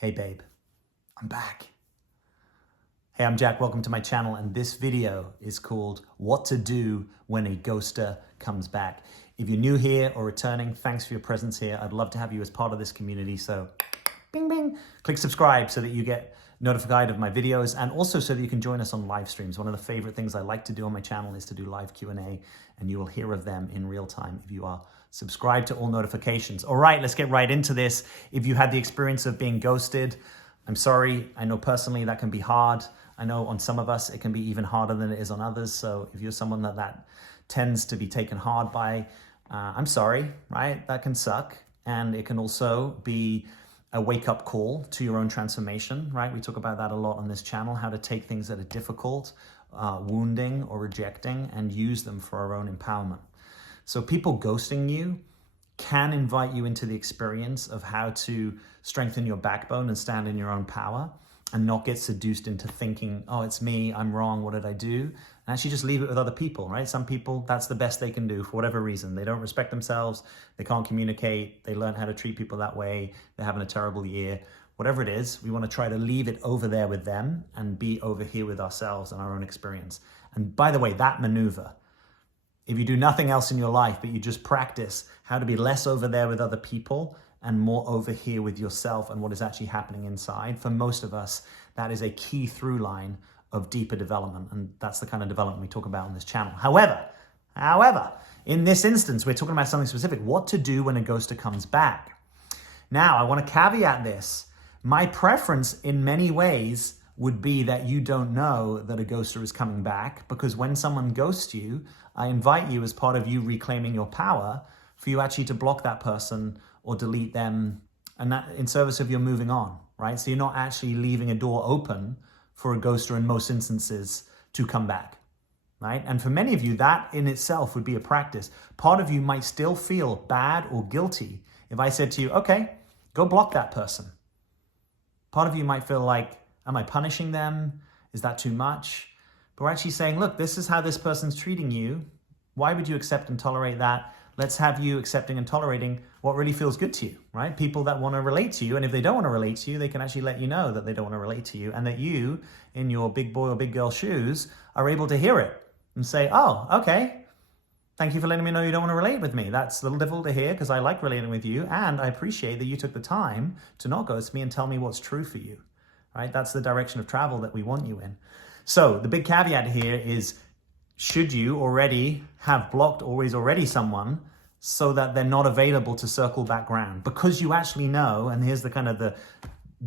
Hey babe, I'm back. Hey, I'm Jack, welcome to my channel, and this video is called What to Do When a Ghoster Comes Back. If you're new here or returning, thanks for your presence here. I'd love to have you as part of this community, so bing bing, click subscribe so that you get notified of my videos, and also so that you can join us on live streams. One of the favorite things I like to do on my channel is to do live Q&A, and you will hear of them in real time if you are subscribed to all notifications. All right, let's get right into this. If you had the experience of being ghosted, I'm sorry. I know personally that can be hard. I know on some of us it can be even harder than it is on others. So if you're someone that tends to be taken hard by, I'm sorry, right? That can suck. And it can also be a wake-up call to your own transformation, right? We talk about that a lot on this channel, how to take things that are difficult, wounding or rejecting, and use them for our own empowerment. So people ghosting you can invite you into the experience of how to strengthen your backbone and stand in your own power and not get seduced into thinking, oh, it's me, I'm wrong, what did I do? And actually just leave it with other people, right? Some people, that's the best they can do for whatever reason. They don't respect themselves, they can't communicate, they learn how to treat people that way, they're having a terrible year. Whatever it is, we want to try to leave it over there with them and be over here with ourselves and our own experience. And by the way, that maneuver, if you do nothing else in your life, but you just practice how to be less over there with other people and more over here with yourself and what is actually happening inside, for most of us, that is a key through line of deeper development. And that's the kind of development we talk about on this channel. However, in this instance, we're talking about something specific, what to do when a ghoster comes back. Now, I want to caveat this. My preference in many ways would be that you don't know that a ghoster is coming back, because when someone ghosts you, I invite you, as part of you reclaiming your power, for you actually to block that person or delete them, and that in service of your moving on, right? So you're not actually leaving a door open for a ghoster in most instances to come back, right? And for many of you, that in itself would be a practice. Part of you might still feel bad or guilty if I said to you, okay, go block that person. Part of you might feel like, am I punishing them? Is that too much? But we're actually saying, look, this is how this person's treating you. Why would you accept and tolerate that? Let's have you accepting and tolerating what really feels good to you, right? People that want to relate to you. And if they don't want to relate to you, they can actually let you know that they don't want to relate to you, and that you, in your big boy or big girl shoes, are able to hear it and say, oh, okay, thank you for letting me know you don't want to relate with me. That's a little difficult to hear because I like relating with you, and I appreciate that you took the time to not ghost me and tell me what's true for you, right? That's the direction of travel that we want you in. So the big caveat here is, should you already have blocked already someone so that they're not available to circle back around? Because you actually know, and here's the kind of the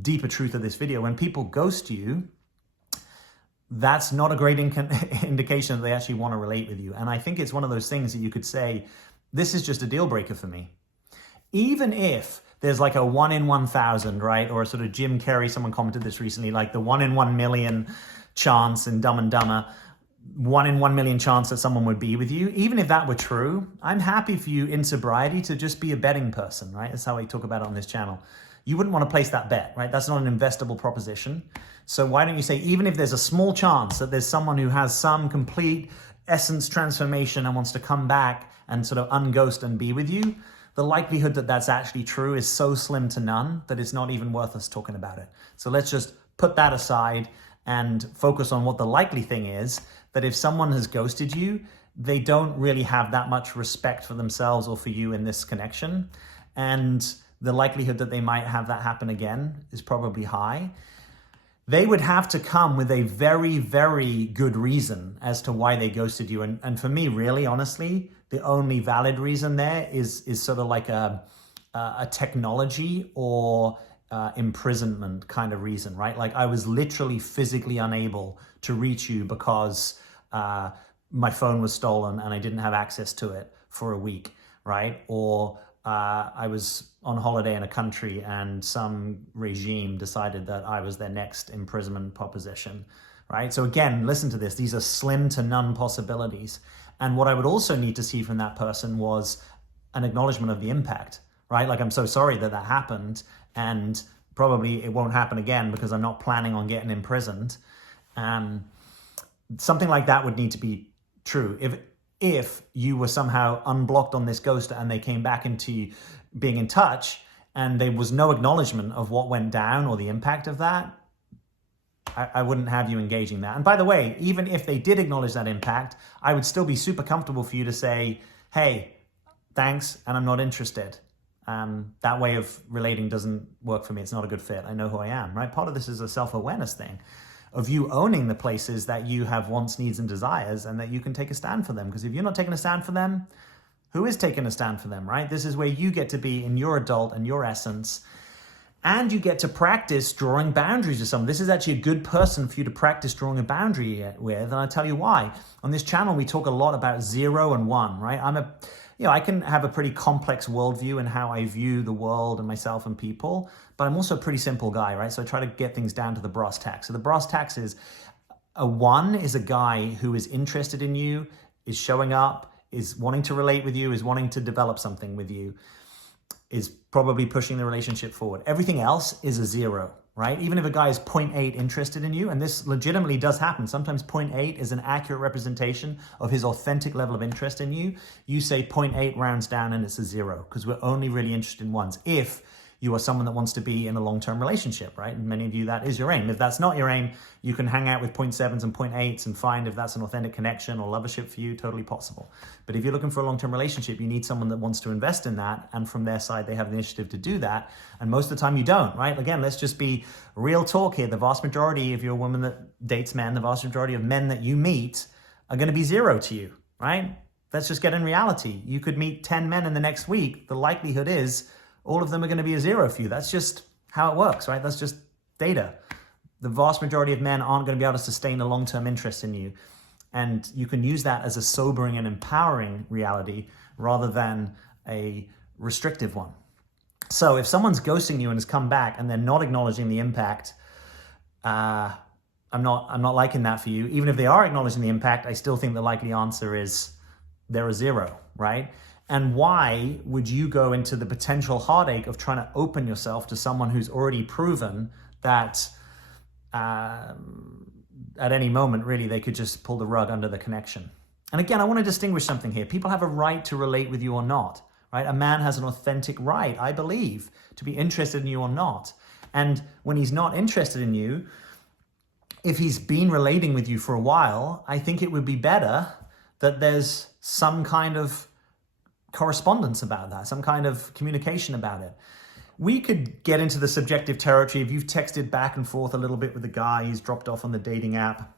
deeper truth of this video, when people ghost you, that's not a great indication that they actually want to relate with you. And I think it's one of those things that you could say, this is just a deal breaker for me. Even if there's like a 1 in 1,000, right? Or a sort of Jim Carrey, someone commented this recently, like the 1 in 1 million chance in Dumb and Dumber, 1 in 1 million chance that someone would be with you. Even if that were true, I'm happy for you in sobriety to just be a betting person, right? That's how we talk about it on this channel. You wouldn't want to place that bet, right? That's not an investable proposition. So why don't you say, even if there's a small chance that there's someone who has some complete essence transformation and wants to come back and sort of unghost and be with you, the likelihood that that's actually true is so slim to none that it's not even worth us talking about it. So let's just put that aside and focus on what the likely thing is, that if someone has ghosted you, they don't really have that much respect for themselves or for you in this connection. And the likelihood that they might have that happen again is probably high. They would have to come with a very, very good reason as to why they ghosted you. And for me, really, honestly, the only valid reason there is sort of like a technology or imprisonment kind of reason, right? Like I was literally physically unable to reach you because my phone was stolen and I didn't have access to it for a week, right? Or I was on holiday in a country and some regime decided that I was their next imprisonment proposition, right? So again, listen to this. These are slim to none possibilities. And what I would also need to see from that person was an acknowledgement of the impact, right? Like, I'm so sorry that that happened, and probably it won't happen again because I'm not planning on getting imprisoned. Something like that would need to be true. If you were somehow unblocked on this ghoster and they came back into being in touch and there was no acknowledgement of what went down or the impact of that, I wouldn't have you engaging that. And by the way, even if they did acknowledge that impact, I would still be super comfortable for you to say, hey, thanks, and I'm not interested. That way of relating doesn't work for me. It's not a good fit. I know who I am, right? Part of this is a self-awareness thing of you owning the places that you have wants, needs, and desires, and that you can take a stand for them. Because if you're not taking a stand for them, who is taking a stand for them, right? This is where you get to be in your adult and your essence, and you get to practice drawing boundaries with someone. This is actually a good person for you to practice drawing a boundary with, and I'll tell you why. On this channel, we talk a lot about 0 and 1, right? I can have a pretty complex worldview in how I view the world and myself and people, but I'm also a pretty simple guy, right? So I try to get things down to the brass tacks. So the brass tacks is a 1 is a guy who is interested in you, is showing up, is wanting to relate with you, is wanting to develop something with you, is probably pushing the relationship forward. Everything else is a 0, right? Even if a guy is 0.8 interested in you, and this legitimately does happen. Sometimes 0.8 is an accurate representation of his authentic level of interest in you. You say 0.8 rounds down and it's a 0, because we're only really interested in 1s. If you are someone that wants to be in a long-term relationship, right? And many of you, that is your aim. If that's not your aim, you can hang out with 0.7s and 0.8s and find if that's an authentic connection or lovership for you, totally possible. But if you're looking for a long-term relationship, you need someone that wants to invest in that. And from their side, they have the initiative to do that. And most of the time you don't, right? Again, let's just be real talk here. The vast majority, if you're a woman that dates men, the vast majority of men that you meet are going to be 0 to you, right? Let's just get in reality. You could meet 10 men in the next week. The likelihood is all of them are going to be a 0 for you. That's just how it works, right? That's just data. The vast majority of men aren't going to be able to sustain a long-term interest in you. And you can use that as a sobering and empowering reality rather than a restrictive one. So if someone's ghosting you and has come back and they're not acknowledging the impact, I'm not liking that for you. Even if they are acknowledging the impact, I still think the likely answer is they're a 0, right? And why would you go into the potential heartache of trying to open yourself to someone who's already proven that at any moment, really, they could just pull the rug under the connection? And again, I want to distinguish something here. People have a right to relate with you or not, right? A man has an authentic right, I believe, to be interested in you or not. And when he's not interested in you, if he's been relating with you for a while, I think it would be better that there's some kind of correspondence about that, some kind of communication about it. We could get into the subjective territory. If you've texted back and forth a little bit with a guy, he's dropped off on the dating app.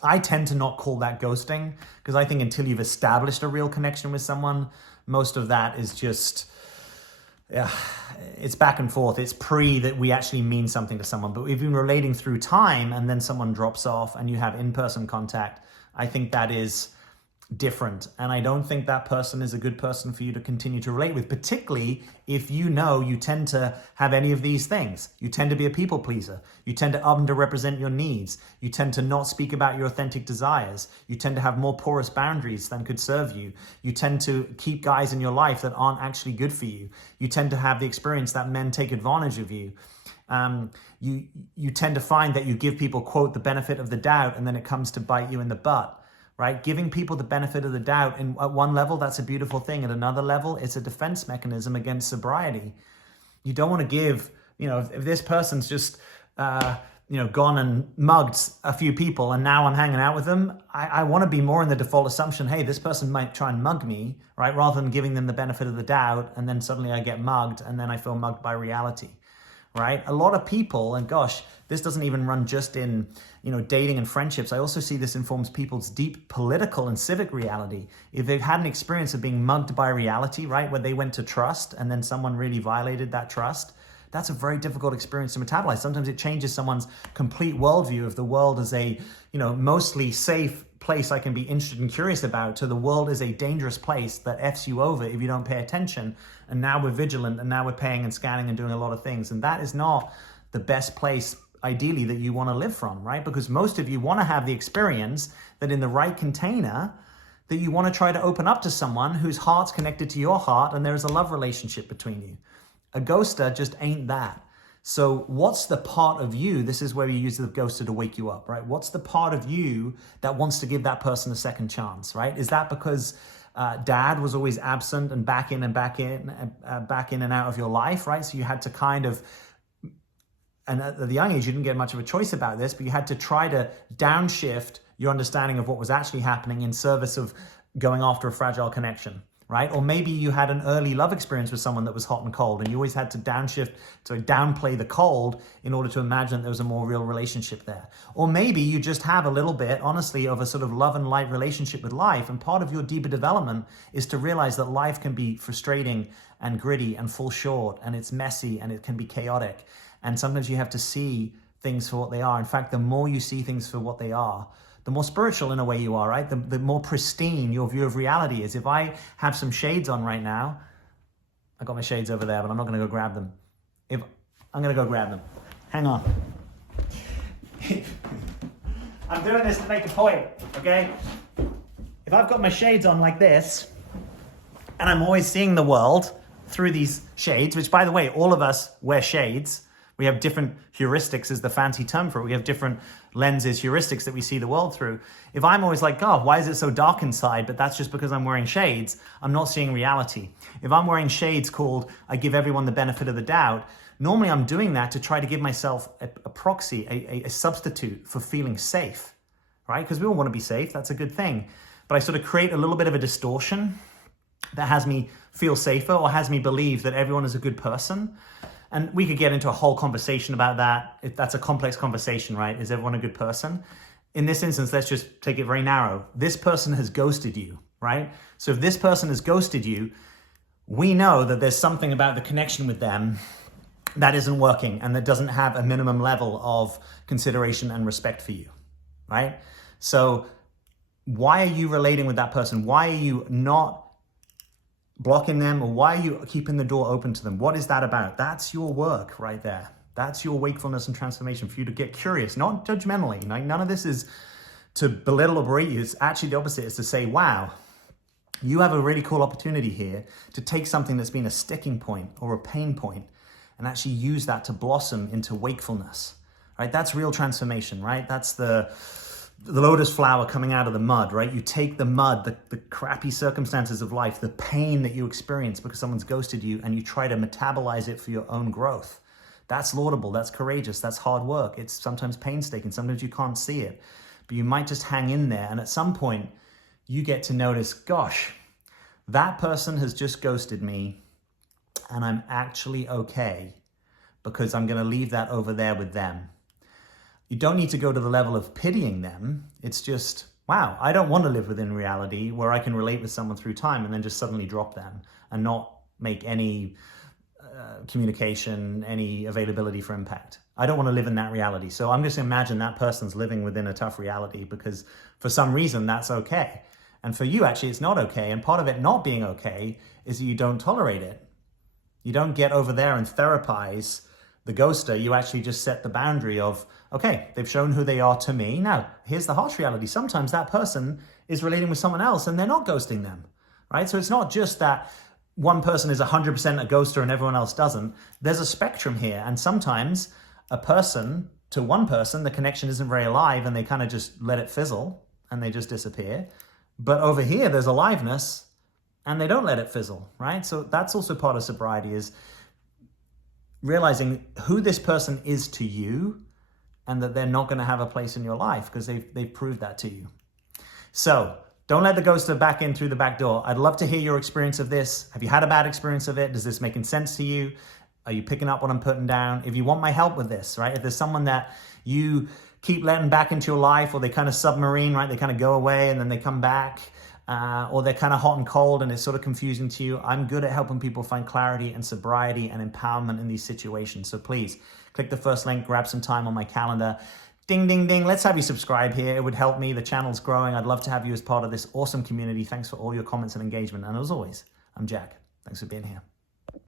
I tend to not call that ghosting, because I think until you've established a real connection with someone, most of that is just, it's back and forth. It's that we actually mean something to someone. But we've been relating through time and then someone drops off and you have in-person contact. I think that is different. And I don't think that person is a good person for you to continue to relate with, particularly if you know you tend to have any of these things. You tend to be a people pleaser. You tend to underrepresent your needs. You tend to not speak about your authentic desires. You tend to have more porous boundaries than could serve you. You tend to keep guys in your life that aren't actually good for you. You tend to have the experience that men take advantage of you. You tend to find that you give people, quote, the benefit of the doubt, and then it comes to bite you in the butt. Right? Giving people the benefit of the doubt. And at one level, that's a beautiful thing. At another level, it's a defense mechanism against sobriety. You don't want to give, if this person's just, gone and mugged a few people and now I'm hanging out with them, I want to be more in the default assumption, hey, this person might try and mug me, right? Rather than giving them the benefit of the doubt and then suddenly I get mugged and then I feel mugged by reality. Right? A lot of people, and gosh, this doesn't even run just in, dating and friendships. I also see this informs people's deep political and civic reality. If they've had an experience of being mugged by reality, right, where they went to trust and then someone really violated that trust, that's a very difficult experience to metabolize. Sometimes it changes someone's complete worldview of the world as a, mostly safe place I can be interested and curious about, to the world is a dangerous place that F's you over if you don't pay attention. And now we're vigilant and now we're paying and scanning and doing a lot of things. And that is not the best place, ideally, that you want to live from, right? Because most of you want to have the experience that in the right container, that you want to try to open up to someone whose heart's connected to your heart and there's a love relationship between you. A ghoster just ain't that. So what's the part of you, this is where you use the ghoster to wake you up, right? What's the part of you that wants to give that person a second chance, right? Is that because dad was always absent and back in and out of your life, right? So you had to kind of, and at the young age, you didn't get much of a choice about this, but you had to try to downshift your understanding of what was actually happening in service of going after a fragile connection, right? Or maybe you had an early love experience with someone that was hot and cold, and you always had to downplay the cold in order to imagine that there was a more real relationship there. Or maybe you just have a little bit, honestly, of a sort of love and light relationship with life, and part of your deeper development is to realize that life can be frustrating and gritty and fall short, and it's messy and it can be chaotic. And sometimes you have to see things for what they are. In fact, the more you see things for what they are, the more spiritual in a way you are, right? The more pristine your view of reality is. If I have some shades on right now, I got my shades over there, but I'm not going to go grab them. I'm going to go grab them. Hang on. I'm doing this to make a point, okay? If I've got my shades on like this, and I'm always seeing the world through these shades, which, by the way, all of us wear shades. We have different heuristics is the fancy term for it. We have different lenses, heuristics that we see the world through. If I'm always like, God, why is it so dark inside? But that's just because I'm wearing shades. I'm not seeing reality. If I'm wearing shades called, I give everyone the benefit of the doubt, normally I'm doing that to try to give myself a proxy, a substitute for feeling safe, right? Because we all want to be safe. That's a good thing. But I sort of create a little bit of a distortion that has me feel safer or has me believe that everyone is a good person. And we could get into a whole conversation about that. That's a complex conversation, right? Is everyone a good person? In this instance, let's just take it very narrow. This person has ghosted you, right? So if this person has ghosted you, we know that there's something about the connection with them that isn't working and that doesn't have a minimum level of consideration and respect for you, right? So why are you relating with that person? Why are you not blocking them, or why are you keeping the door open to them? What is that about? That's your work right there. That's your wakefulness and transformation for you to get curious, not judgmentally. Like, none of this is to belittle or berate you. It's actually the opposite. It's to say, wow, you have a really cool opportunity here to take something that's been a sticking point or a pain point and actually use that to blossom into wakefulness, right? That's real transformation, right? That's the lotus flower coming out of the mud, right? You take the mud, the crappy circumstances of life, the pain that you experience because someone's ghosted you, and you try to metabolize it for your own growth. That's laudable, that's courageous, that's hard work. It's sometimes painstaking, sometimes you can't see it, but you might just hang in there. And at some point, you get to notice, gosh, that person has just ghosted me, and I'm actually okay because I'm gonna leave that over there with them. You don't need to go to the level of pitying them. It's just, wow, I don't want to live within reality where I can relate with someone through time and then just suddenly drop them and not make any communication, any availability for impact. I don't want to live in that reality. So I'm just going to imagine that person's living within a tough reality because for some reason that's okay. And for you, actually, it's not okay. And part of it not being okay is that you don't tolerate it. You don't get over there and therapize the ghoster. You actually just set the boundary of, okay, they've shown who they are to me. Now, here's the harsh reality. Sometimes that person is relating with someone else and they're not ghosting them, right? So it's not just that one person is 100% a ghoster and everyone else doesn't. There's a spectrum here. And sometimes a person to one person, the connection isn't very alive and they kind of just let it fizzle and they just disappear. But over here, there's aliveness and they don't let it fizzle, right? So that's also part of sobriety, is realizing who this person is to you and that they're not going to have a place in your life because they've proved that to you. So don't let the ghoster back in through the back door. I'd love to hear your experience of this. Have you had a bad experience of it? Does this make sense to you? Are you picking up what I'm putting down? If you want my help with this, right? If there's someone that you keep letting back into your life, or they kind of submarine, right? They kind of go away and then they come back, or they're kind of hot and cold and it's sort of confusing to you. I'm good at helping people find clarity and sobriety and empowerment in these situations. So please click the first link, grab some time on my calendar. Ding, ding, ding. Let's have you subscribe here. It would help me. The channel's growing. I'd love to have you as part of this awesome community. Thanks for all your comments and engagement. And as always, I'm Jack. Thanks for being here.